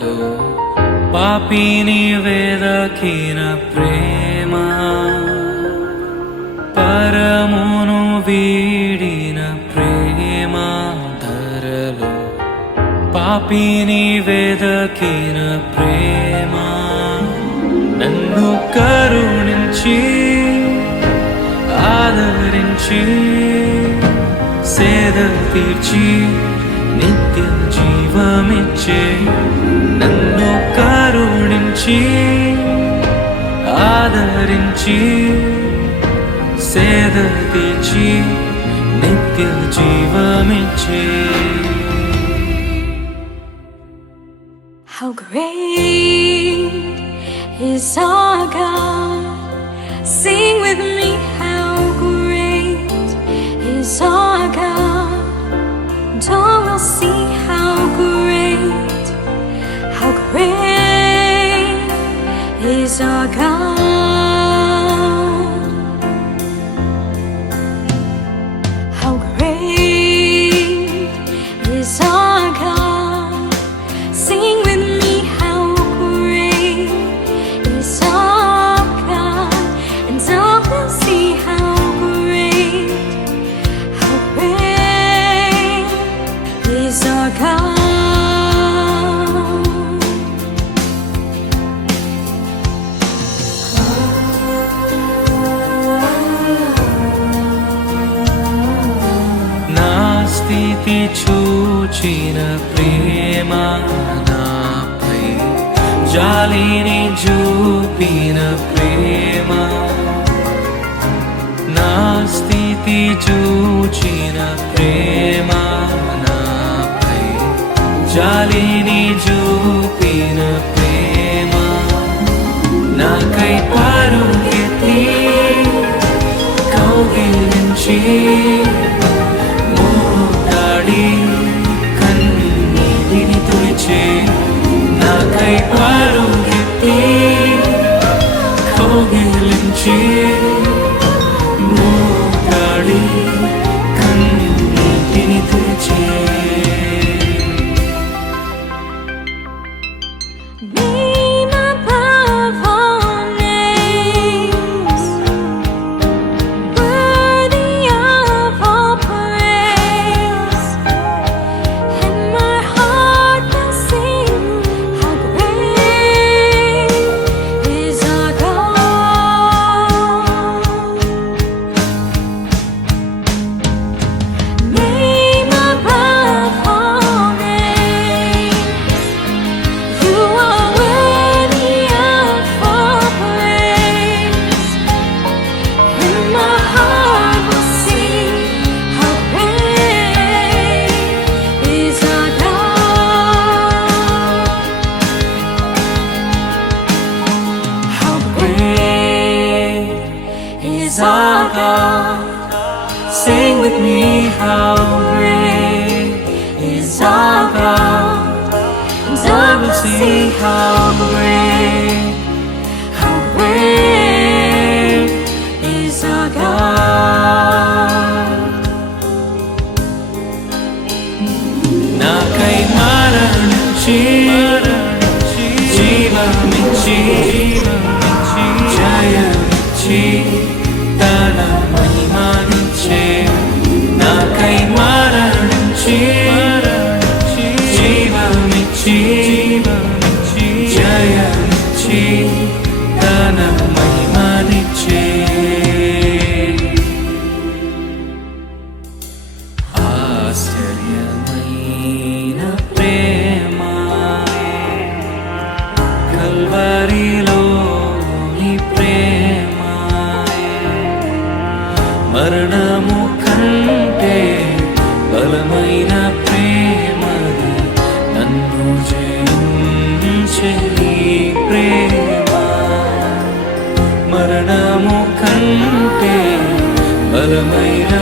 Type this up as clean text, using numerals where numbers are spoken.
ధరలో పాపిని వెదకిన ప్రేమ, పరమును వీడిన ప్రేమ ధరలో పాపిని వెదకిన ప్రేమ, నన్ను కరుణించి ఆదరించి సేద తీర్చి నిత్య జీవమిచ్చే, నన్ను కరుణించి ఆదరించి సేద తీర్చి నిత్య జీవమిచ్చే. How great is our God. Sing with me, how great is our God. And all will see how great is our God. How great is our God. Sing with me, how great is our God. And all will see how great is our God. నా స్థితి చూచిన ప్రేమ నాపై జాలిని చూపిన ప్రేమ, నా స్థితి చూచిన ప్రేమ నాపై జాలిని చూపిన ప్రేమ, నాకై పరుగెత్తి కౌగిలించి మోటాడి కన్నీటిని తుడిచే, నాకై పరుగెత్తి కౌగిలించి మోటాడి కన్నీటిని తుడిచే. Name above all names, worthy of all praise, and my heart will sing how great is our God. Name above all names, you are worthy of all praise, and my heart will sing how great is our God. How great is our God. Sing with me, how great is our God. And I will see how great is our God. నాకై మరణించి జీవమిచ్చి జయమిచ్చి తన మహిమనిచ్చే, నాకై మరణించి జీవమిచ్చి జయమిచ్చి తన మహిమనిచ్చే. ఆశ్చర్యమైన ప్రేమ కల్వరిలోని ప్రేమ, మరణము కంటే బలమైన ప్రేమది, నన్ను జయించే నీ ప్రేమ, మరణము కంటే బలమైన